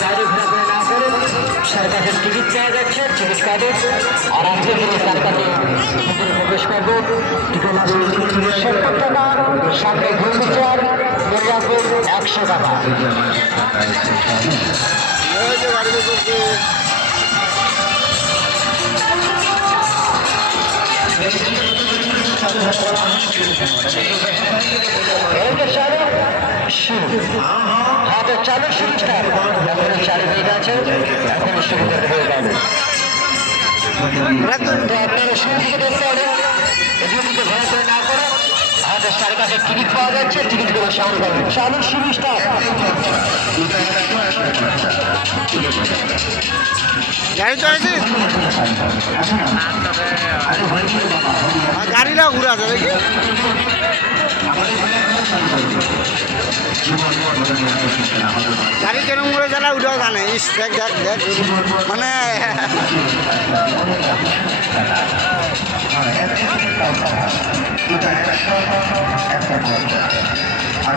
বাইরে ঘোরাঘুরি না করে সার্কাসের টিকিট পাওয়া যাচ্ছে, টিকিট কাটে। আর আজকে থেকে সার্কাসে ভিতরে প্রবেশ করবো। টিকিট 70 টাকা, সামনে ঘুরতে চার মনে রাখবেন 100 টাকা। হাতের চালু সুস্টার এখন 4 মিনিট আছে, এখন শুরু করতে হয়ে যাবে। আপনারা শুরু থেকে দেখতে পারেন, এদিকে ভয় করে না করে হাতের চারপাশে টিকিট পাওয়া যাচ্ছে, টিকিটগুলো সাউন্ড করবেন। চালু শুরু স্টার। গাড়ি চলেছে, গাড়িটা ঘুরা যাবে কি? গাড়ি কেন মোড়ে জ্বালা উঠাও জানে। ইস দেখ দেখ দেখ মানে আর